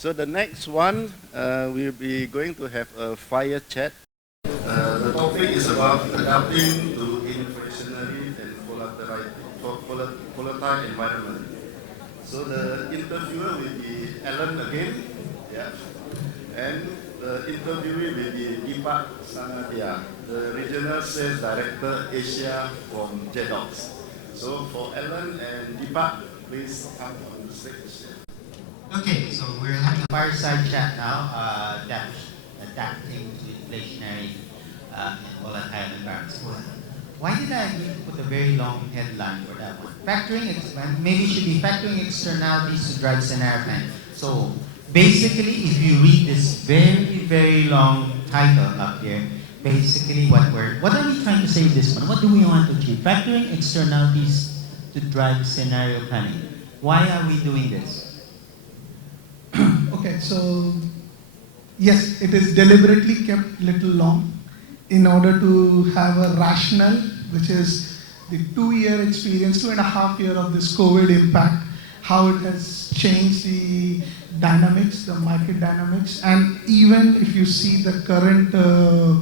So the next one, we'll be going to have a fire chat. The topic is about adapting to inflationary and volatile environment. So the interviewer will be Alan again, yeah, and the interviewee will be Deepak Sanadia, the Regional Sales Director Asia from JEDOX. So for Alan and Deepak, please come on the stage. Okay, so we're having a fireside chat now, adapting to inflationary and volatile environments. Why did I need to put a very long headline for that one? Maybe it should be factoring externalities to drive scenario planning. So basically, if you read this very, very long title up here, basically what are we trying to say with this one? What do we want to achieve? Factoring externalities to drive scenario planning. Why are we doing this? Okay, so yes, it is deliberately kept little long in order to have a rationale, which is the 2-year experience, 2.5 years of this COVID impact, how it has changed the dynamics, the market dynamics, and even if you see the current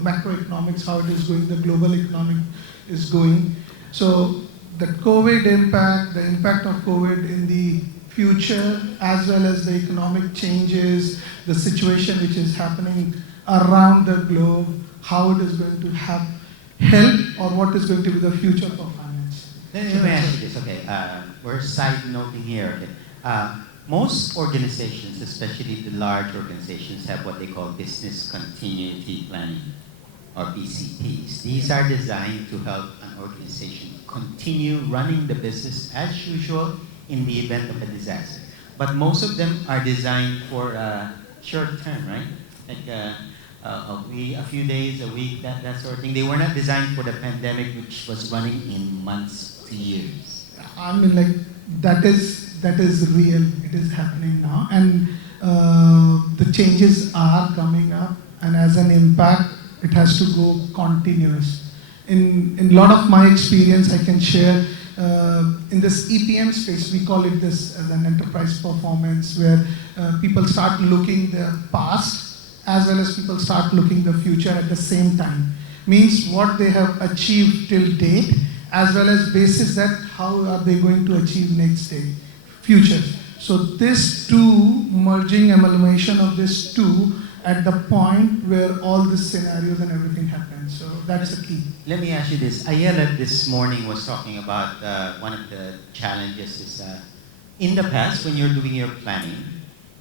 macroeconomics, how it is going, the global economic is going. So the COVID impact, the impact of COVID in the future, as well as the economic changes, the situation which is happening around the globe, how it is going to have help, or what is going to be the future for finance. Let me ask you this, okay? We're side noting here. Okay? Most organizations, especially the large organizations, have what they call business continuity planning, or BCPs. These are designed to help an organization continue running the business as usual in the event of a disaster. But most of them are designed for short term, right? Like a few days, a week, that sort of thing. They were not designed for the pandemic, which was running in months to years. I mean, like, that is real. It is happening now. And the changes are coming up. And as an impact, it has to go continuous. In a lot of my experience, I can share in this EPM space, we call it this as an enterprise performance, where people start looking the past as well as people start looking the future at the same time. Means what they have achieved till date, as well as basis that how are they going to achieve next day, future. So this two, merging amalgamation of this two at the point where all these scenarios and everything happens. So that's the key. Let me ask you this. Ayala this morning was talking about one of the challenges is in the past, when you're doing your planning,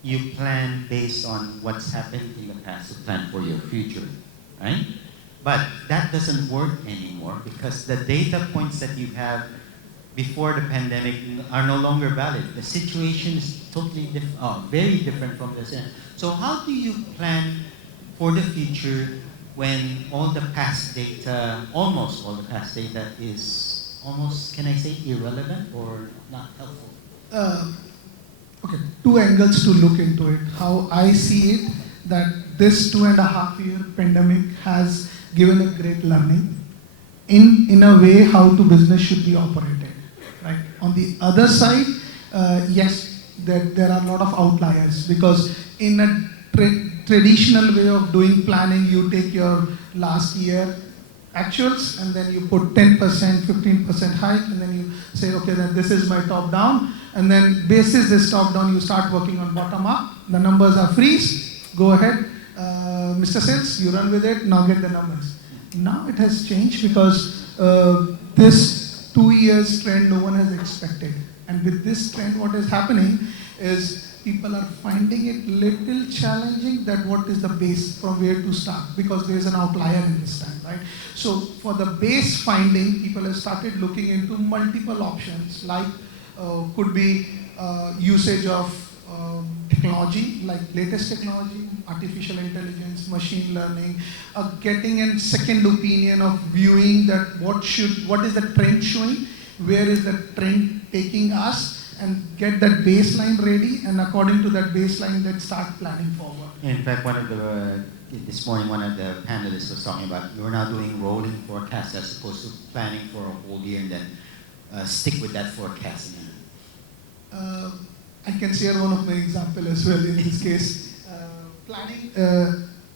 you plan based on what's happened in the past to plan for your future, right? But that doesn't work anymore because the data points that you have before the pandemic are no longer valid. The situation is totally very different from this. So how do you plan for the future when all the past data, almost all the past data is almost, can I say, irrelevant or not helpful? Okay, two angles to look into it. How I see it, that this 2.5-year pandemic has given a great learning in a way how to business should be operated. Right. On the other side, yes, there are a lot of outliers because in a traditional way of doing planning, you take your last year actuals and then you put 10%, 15% hike, and then you say, okay, then this is my top down, and then basis this top down, you start working on bottom up. The numbers are freeze. Go ahead, Mr. Sales, you run with it. Now get the numbers. Now it has changed because this 2 years trend no one has expected. And with this trend, what is happening is people are finding it little challenging that what is the base from where to start, because there is an outlier in this time, right? So for the base finding, people have started looking into multiple options, like could be usage of technology, like latest technology, artificial intelligence, machine learning, getting a second opinion of viewing that what is the trend showing, where is the trend taking us, and get that baseline ready, and according to that baseline, then start planning forward. In fact, this morning, one of the panelists was talking about we're now doing rolling forecasts as opposed to planning for a whole year and then stick with that forecast. I can share one of my example as well in this case. Planning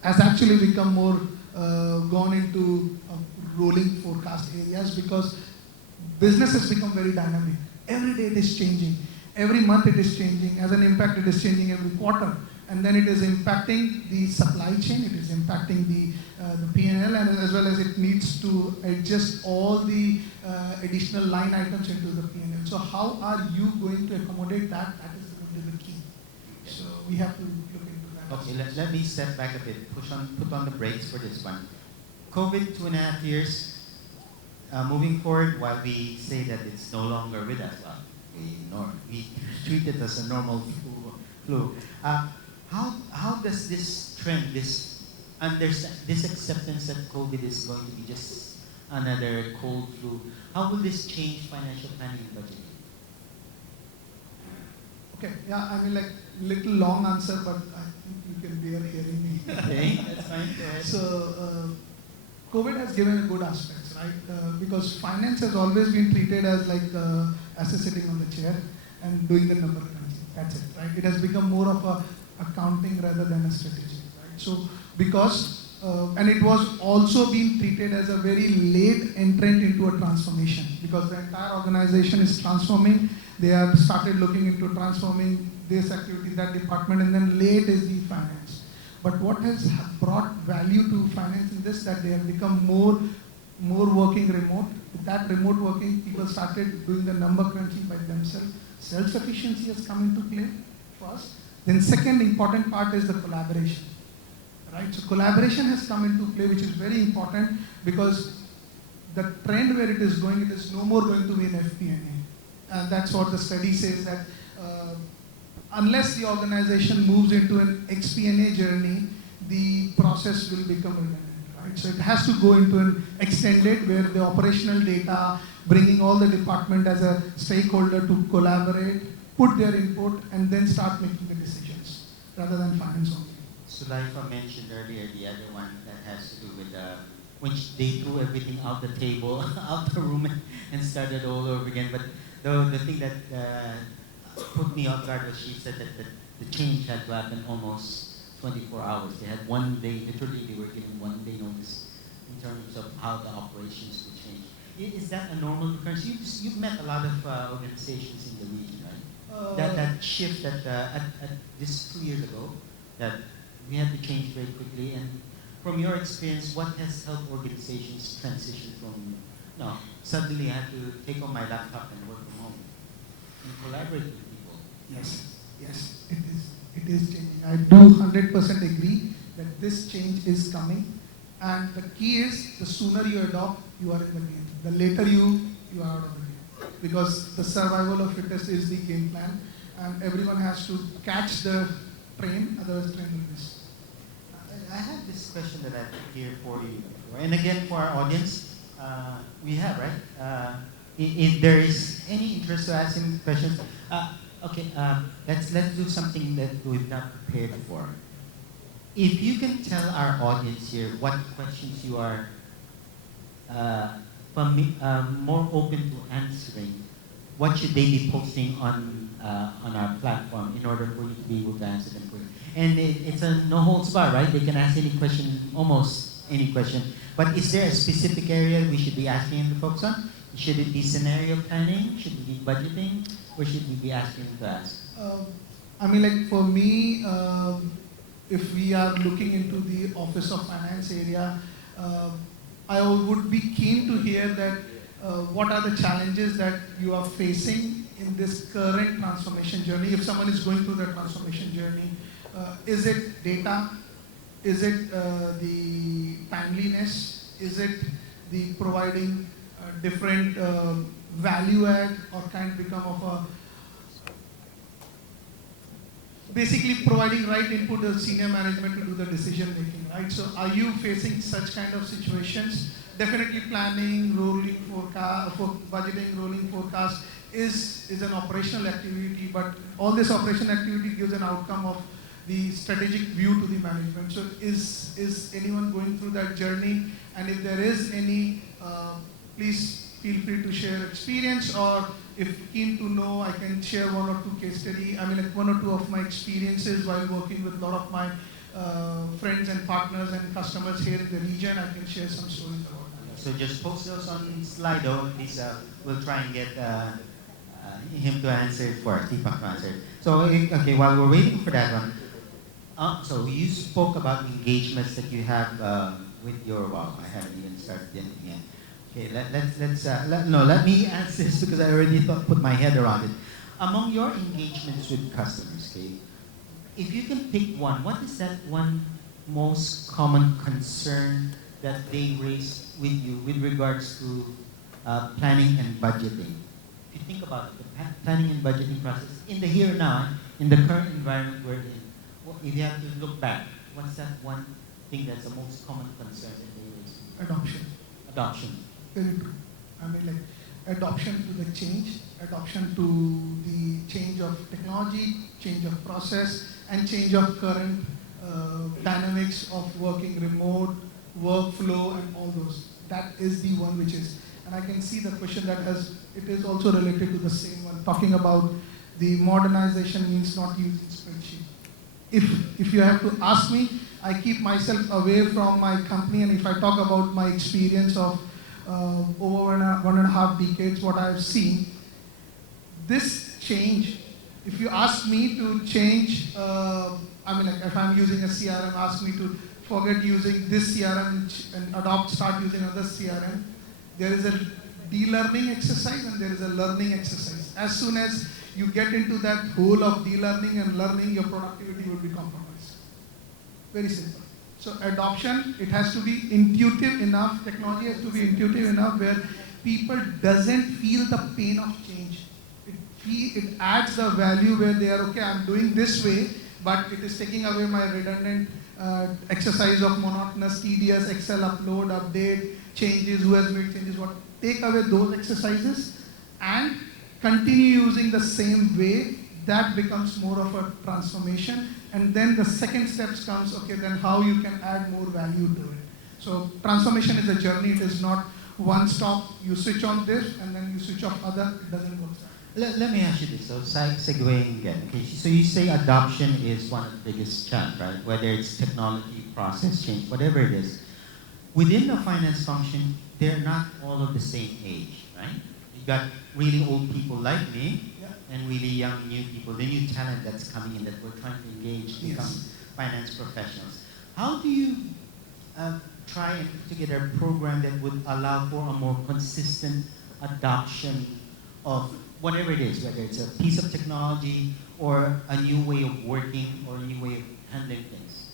has actually become more gone into rolling forecast areas because business has become very dynamic. Every day it is changing. Every month it is changing. As an impact, it is changing every quarter. And then it is impacting the supply chain, it is impacting the P&L, and as well as it needs to adjust all the additional line items into the P&L. So how are you going to accommodate that? That is going to be the key. So we have to look into that. Okay, let me step back a bit, put on the brakes for this one. COVID, 2.5 years, moving forward, while we say that it's no longer with us, well, we treat it as a normal flu. How does this trend, this acceptance that COVID is going to be just another cold flu, how will this change financial planning and budgeting? Okay, yeah, I mean like little long answer, but I think you can bear hearing me. Okay, that's fine, go ahead. So, COVID has given a good aspects, right? Because finance has always been treated as like as sitting on the chair and doing the number crunching. That's it, right? It has become more of a accounting rather than a strategy, right? So because, and it was also being treated as a very late entrant into a transformation because the entire organization is transforming. They have started looking into transforming this activity, that department, and then late is the finance. But what has brought value to finance in this, that they have become more working remote. With that remote working, people started doing the number crunching by themselves. Self-sufficiency has come into play first. Then second important part is the collaboration, right? So collaboration has come into play, which is very important because the trend where it is going, it is no more going to be an FP&A. And that's what the study says, that unless the organization moves into an XP&A journey, the process will become redundant, right? So it has to go into an extended where the operational data, bringing all the department as a stakeholder to collaborate, put their input, and then start making the decisions rather than finance only. Sulaifa mentioned earlier the other one that has to do with when they threw everything out the table, out the room, and started all over again. But the thing that put me off guard was she said that the change had to happen almost 24 hours. They had 1 day, literally they were given 1 day notice in terms of how the operations would change. Is that a normal occurrence? You've met a lot of organizations in the region, right? That shift at this 2 years ago, that we had to change very quickly. And from your experience, what has helped organizations transition from, no, suddenly I have to take on my laptop and work from home and collaborate with people? Yes, it is changing. I do 100% agree that this change is coming. And the key is, the sooner you adopt, you are in the game. The later you are out of the game. Because the survival of fittest is the game plan. And everyone has to catch the train, otherwise train will miss. I have this question that I put here for you before. And again, for our audience, we have, right? If there is any interest to ask him questions, okay, let's do something that we've not prepared for. If you can tell our audience here what questions you are more open to answering, what should they be posting on our platform in order for you to be able to answer them quickly? And it's a no holds bar, right? They can ask any question, almost any question. But is there a specific area we should be asking them to focus on? Should it be scenario planning? Should it be budgeting? Or should we be asking them to ask? I mean, like for me, if we are looking into the Office of Finance area, I would be keen to hear that what are the challenges that you are facing in this current transformation journey. If someone is going through the transformation journey, is it data? Is it the timeliness? Is it the providing different value add, or can it become of a basically providing right input to senior management to do the decision making, right? So are you facing such kind of situations? Definitely planning, rolling forecast, budgeting, rolling forecast is an operational activity, but all this operational activity gives an outcome of the strategic view to the management. So is anyone going through that journey? And if there is any, please feel free to share experience, or if keen to know, I can share one or two case study. I mean, like one or two of my experiences while working with a lot of my friends and partners and customers here in the region. I can share some stories about that. So just post those on Slido. Please, we'll try and get him to answer it for us, Deepak to answer it. So, okay, while we're waiting for that one, so you spoke about engagements that you have with your, wow, I haven't even started anything yet. Okay, let me answer this because I already put my head around it. Among your engagements with customers, okay, if you can pick one, what is that one most common concern that they raise with you with regards to planning and budgeting? If you think about it, the planning and budgeting process in the here and now, in the current environment we're in, if you have to look back, what's that one thing that's the most common concern that they raise? Adoption. Adoption. Very true. I mean, like adoption to the change, adoption to the change of technology, change of process, and change of current dynamics of working remote, workflow, and all those. That is the one which is, and I can see the question that it is also related to the same one, talking about the modernization means not using spreadsheet. If you have to ask me, I keep myself away from my company, and if I talk about my experience of over 1.5 decades, what I've seen, this change, if you ask me to change, I mean, like if I'm using a CRM, ask me to forget using this CRM and start using other CRM, there is a de-learning exercise and there is a learning exercise. As soon as you get into that hole of de-learning and learning, your productivity will be compromised. Very simple. So adoption, it has to be intuitive enough, technology has to be intuitive enough where people doesn't feel the pain of change. It adds the value where they are, okay, I'm doing this way, but it is taking away my redundant exercise of monotonous, tedious, Excel upload, update, changes, who has made changes, what. Take away those exercises and continue using the same way. That becomes more of a transformation. And then the second steps comes, okay, then how you can add more value to it. So transformation is a journey. It is not one stop. You switch on this and then you switch off other. It doesn't work. Let me ask you this, so segueing again. Okay, so you say adoption is one of the biggest challenges, right? Whether it's technology, process change, whatever it is. Within the finance function, they're not all of the same age, right? You got really old people like me, and really young new people, the new talent that's coming in that we're trying to engage to become finance professionals. How do you try and put together a program that would allow for a more consistent adoption of whatever it is, whether it's a piece of technology or a new way of working or a new way of handling things?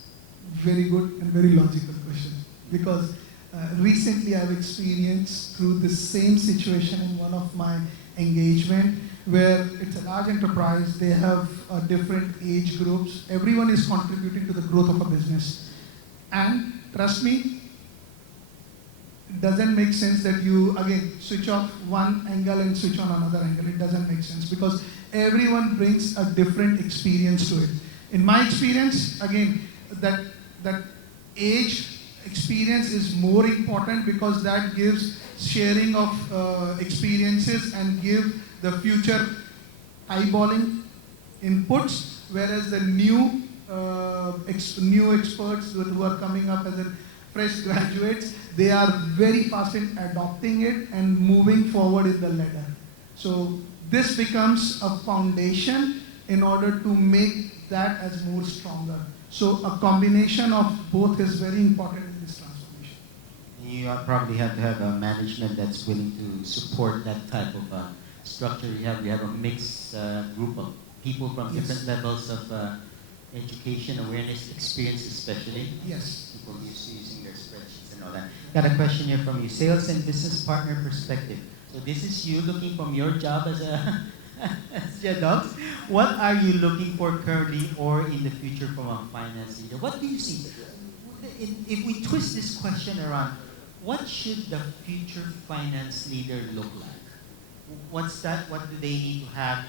Very good and very logical question, because recently I've experienced through the same situation in one of my engagement where it's a large enterprise, they have different age groups, everyone is contributing to the growth of a business. And trust me, it doesn't make sense that you, again, switch off one angle and switch on another angle. It doesn't make sense because everyone brings a different experience to it. In my experience, again, that age experience is more important because that gives sharing of experiences and give the future eyeballing inputs, whereas the new experts who are coming up as a fresh graduates, they are very fast in adopting it and moving forward in the ladder. So this becomes a foundation in order to make that as more stronger. So a combination of both is very important in this transformation. You probably have to have a management that's willing to support that type of structure. You have a mixed group of people from different levels of education, awareness, experience especially. Yes. People used to using their spreadsheets and all that. Got a question here from you, sales and business partner perspective. So this is you looking from your job as a Dogs. What are you looking for currently or in the future from a finance leader? What do you see? If we twist this question around, what should the future finance leader look like? What's that? What do they need to have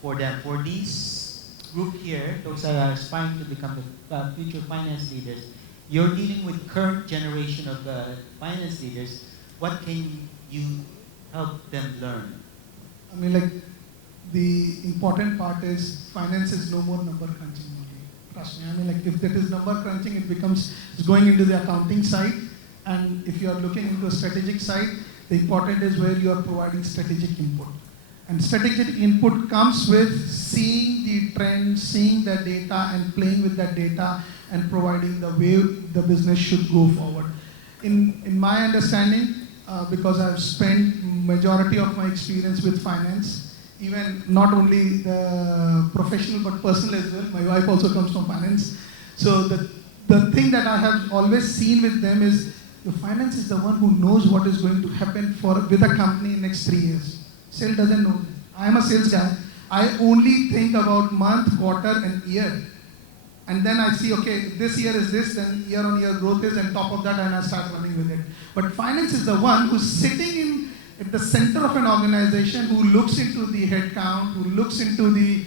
for them? For this group here, those that are aspiring to become the future finance leaders, you're dealing with current generation of finance leaders. What can you help them learn? I mean, like, the important part is finance is no more number crunching only. Trust me. I mean, like, if that is number crunching, it's going into the accounting side. And if you are looking into a strategic side, the important is where you are providing strategic input. And strategic input comes with seeing the trend, seeing the data, and playing with that data and providing the way the business should go forward. In my understanding, because I've spent majority of my experience with finance, even not only the professional but personal as well. My wife also comes from finance. So the thing that I have always seen with them is the finance is the one who knows what is going to happen with a company in next 3 years. Sales doesn't know. I am a sales guy. I only think about month, quarter, and year. And then I see, okay, this year is this, then year-on-year growth is, and top of that, and I start running with it. But finance is the one who's sitting at the center of an organization, who looks into the headcount, who looks into the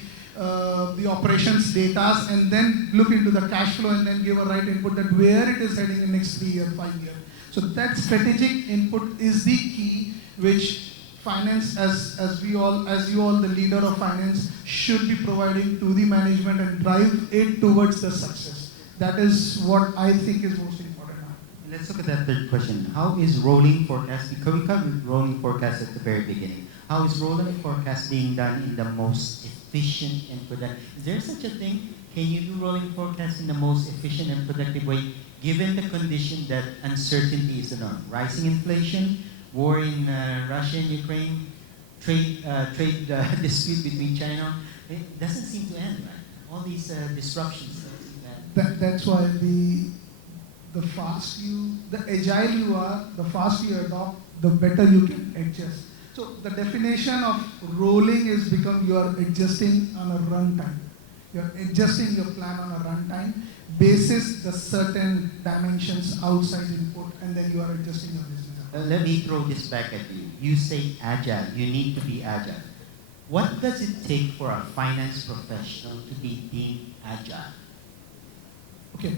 operations data, and then look into the cash flow, and then give a right input that where it is heading in next 3 years, 5 years. So that strategic input is the key, which finance, as you all, the leader of finance, should be providing to the management and drive it towards the success. That is what I think is most important now. Let's look at that third question. How is rolling forecast? Because we covered rolling forecast at the very beginning. How is rolling forecast being done in the most efficient and productive? Is there such a thing? Can you do rolling forecast in the most efficient and productive way, given the condition that uncertainty is the norm? Rising inflation, war in Russia and Ukraine, trade dispute between China, it doesn't seem to end, right? All these disruptions. That's why the agile you are, the faster you adopt, the better you can adjust. So the definition of rolling is become you are adjusting on a runtime. You are adjusting your plan on a runtime, basis the certain dimensions outside input, and then you are adjusting your business. Let me throw this back at you. You say agile. You need to be agile. What does it take for a finance professional to be deemed agile? Okay,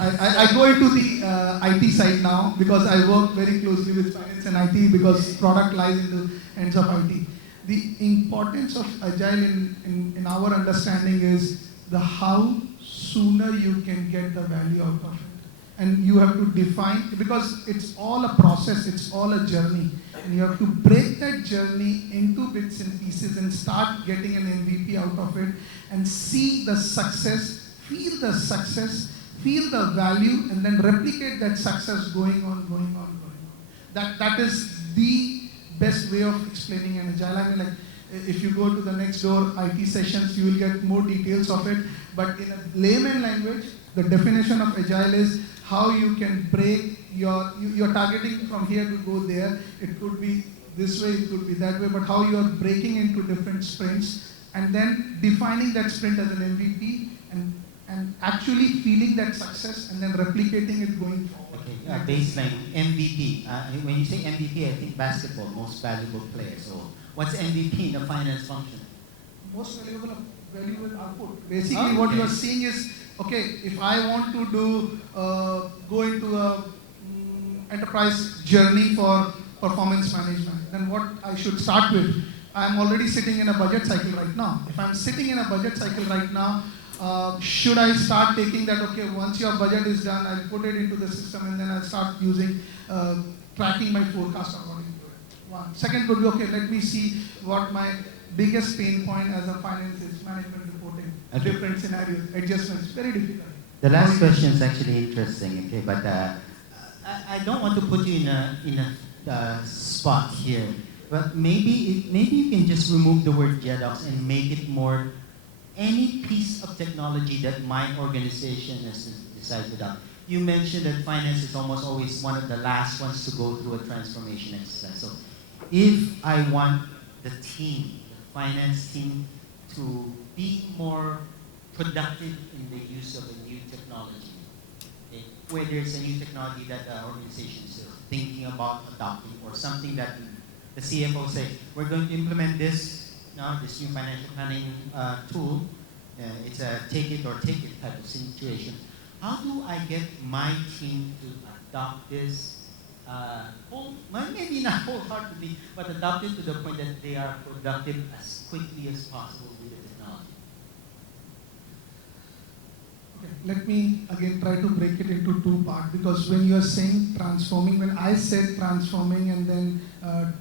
I go into the IT side now, because I work very closely with finance and IT, because product lies in the hands of IT. The importance of agile in our understanding is the how sooner you can get the value out of it. And you have to define, because it's all a process, it's all a journey. And you have to break that journey into bits and pieces and start getting an MVP out of it and see the success, feel the value, and then replicate that success going on. That is the best way of explaining an agile. I mean, like, if you go to the next door IT sessions, you will get more details of it. But in a layman language, the definition of agile is how you can break you're targeting from here to go there. It could be this way, it could be that way, but how you are breaking into different sprints and then defining that sprint as an MVP and actually feeling that success and then replicating it going forward. Okay, baseline, MVP. When you say MVP, I think basketball, most valuable player. So what's MVP in a finance function? Most valuable output. Basically, what you are seeing is, okay, if I want to go into a enterprise journey for performance management, then what I should start with? I'm already sitting in a budget cycle right now. If I'm sitting in a budget cycle right now, should I start taking that, okay, once your budget is done, I'll put it into the system and then I'll start using, tracking my forecast according to it. One. Second could be, okay, let me see what my biggest pain point as a finance is, management reporting, okay. Different scenarios, adjustments, very difficult. The last question is actually interesting, okay, but I don't want to put you in a spot here, but maybe you can just remove the word JEDOX and make it more any piece of technology that my organization has decided to adopt. You mentioned that finance is almost always one of the last ones to go through a transformation exercise. So if I want the team, the finance team, to be more productive in the use of a new technology, okay, whether it's a new technology that the organization is thinking about adopting or something that the CFO say, we're going to implement this this new financial planning tool, it's a take it or take it type of situation. How do I get my team to adopt this maybe not wholeheartedly, but adopt it to the point that they are productive as quickly as possible with the technology? Okay, let me again try to break it into two parts, because when you are saying transforming, when I said transforming and then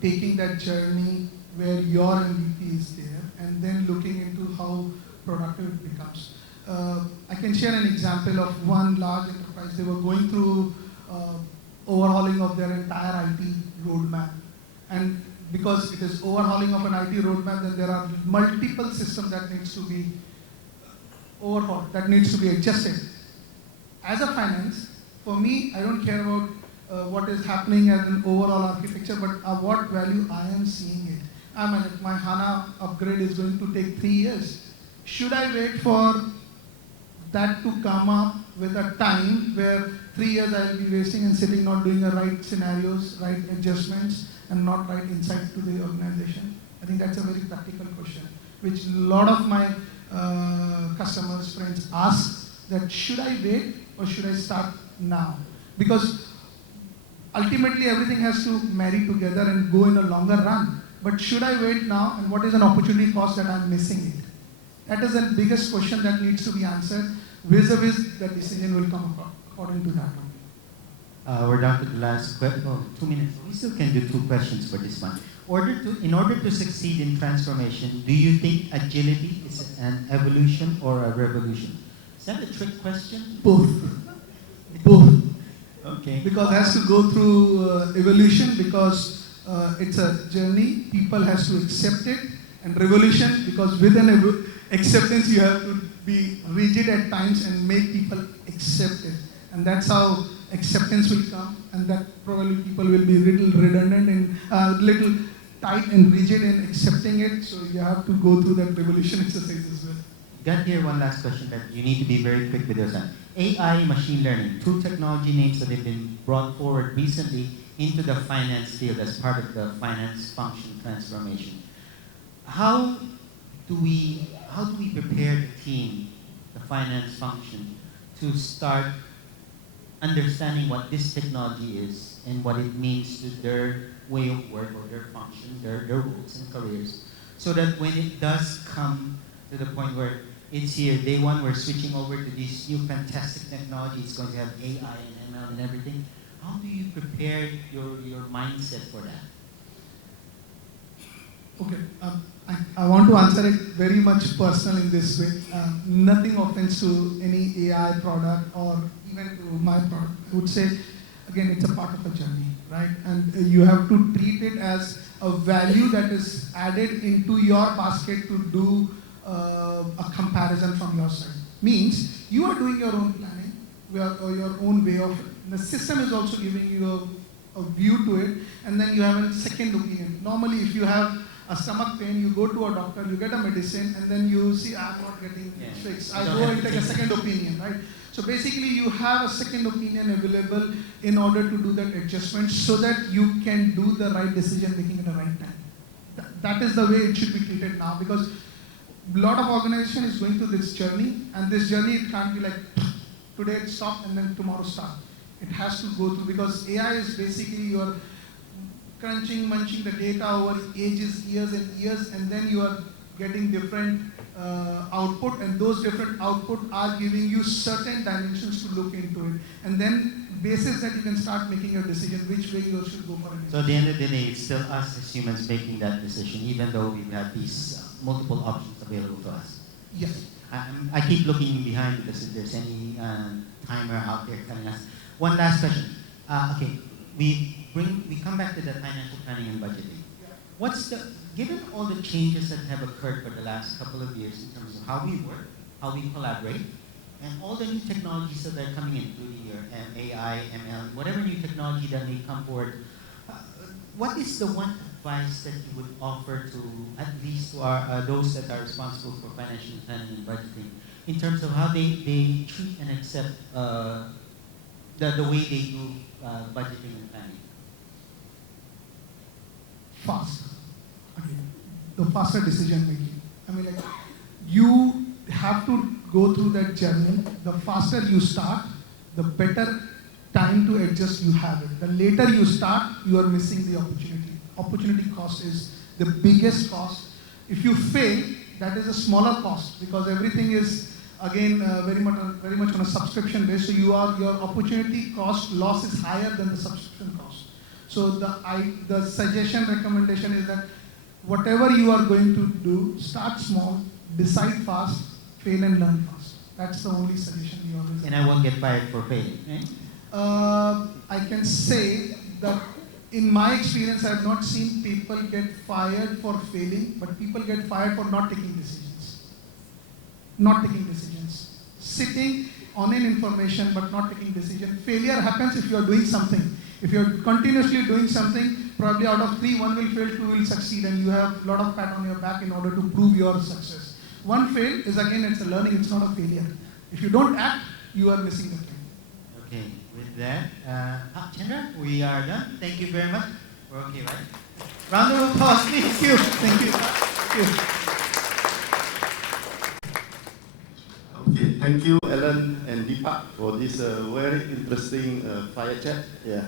taking that journey where your MVP is there and then looking into how productive it becomes. I can share an example of one large enterprise. They were going through overhauling of their entire IT roadmap. And because it is overhauling of an IT roadmap, then there are multiple systems that needs to be overhauled, that needs to be adjusted. As a finance, for me, I don't care about what is happening as an overall architecture, but what value I am seeing it. I mean, if my HANA upgrade is going to take 3 years, should I wait for that to come up with a time where 3 years I will be wasting and sitting not doing the right scenarios, right adjustments, and not right insight to the organization? I think that's a very practical question, which a lot of my customers, friends ask, that should I wait or should I start now? Because ultimately everything has to marry together and go in a longer run. But should I wait now, and what is an opportunity cost that I'm missing it? That is the biggest question that needs to be answered. Vis-a-vis, the decision will come according to that. We're down to the last question. Oh, 2 minutes. We still can do 2 questions for this one. In order to succeed in transformation, do you think agility is an evolution or a revolution? Is that a trick question? Both. Both. Okay. Because it has to go through evolution, because it's a journey, people has to accept it, and revolution, because with an acceptance you have to be rigid at times and make people accept it. And that's how acceptance will come, and that probably people will be little redundant and little tight and rigid in accepting it. So you have to go through that revolution exercise as well. Got here one last question that you need to be very quick with this one. AI, machine learning, 2 technology names that have been brought forward recently into the finance field as part of the finance function transformation. How do we prepare the team, the finance function, to start understanding what this technology is and what it means to their way of work or their function, their roles and careers, so that when it does come to the point where it's here, day one, we're switching over to this new fantastic technology, it's going to have AI and ML and everything. How do you prepare your mindset for that? Okay, I want to answer it very much personal in this way. Nothing offense to any AI product or even to my product. I would say, again, it's a part of a journey, right? And you have to treat it as a value that is added into your basket to do a comparison from your side. Means you are doing your own planning, or your own way of it. The system is also giving you a view to it, and then you have a second opinion. Normally, if you have a stomach pain, you go to a doctor, you get a medicine, and then you see, I'm not getting fixed. I go and take a second opinion, right? So basically, you have a second opinion available in order to do that adjustment so that you can do the right decision making at the right time. That is the way it should be treated now, because a lot of organization is going through this journey, and this journey, it can't be like, today it stopped and then tomorrow start. It has to go through, because AI is basically your crunching, munching the data over ages, years and years, and then you are getting different output, and those different output are giving you certain dimensions to look into it. And then basis that you can start making your decision which way you should go for it. So at the end of the day, it's still us as humans making that decision, even though we've got these multiple options available to us. Yes. I keep looking behind because if there's any timer out there telling us. One last question. Okay, we come back to the financial planning and budgeting. Given all the changes that have occurred for the last couple of years in terms of how we work, how we collaborate, and all the new technologies that are coming in, including your AI, ML, whatever new technology that may come forward, what is the one advice that you would offer to at least to those that are responsible for financial planning and budgeting in terms of how they treat and accept the way they do budgeting and planning? Fast. The faster decision making. I mean, like, you have to go through that journey. The faster you start, the better time to adjust, you have it. The later you start, you are missing the opportunity. Opportunity cost is the biggest cost. If you fail, that is a smaller cost because everything is again very much on a subscription base. So your opportunity cost loss is higher than the subscription cost. So the suggestion recommendation is that whatever you are going to do, start small, decide fast, fail and learn fast. That's the only suggestion we always have. And I won't get fired for failing, right? I can say that in my experience, I have not seen people get fired for failing, but people get fired for not taking decisions. Not taking decisions. Sitting on an information but not taking decision. Failure happens if you are doing something. If you are continuously doing something, probably out of 3, 1 will fail, 2 will succeed, and you have a lot of pat on your back in order to prove your success. 1 fail is again, it's a learning, it's not a failure. If you don't act, you are missing the thing. Okay, with that, Chandra, we are done. Thank you very much. We're okay, right? Round of applause, please. Thank you. Thank you. Thank you. Okay, thank you, Alan and Deepak, for this very interesting fire chat. Yeah.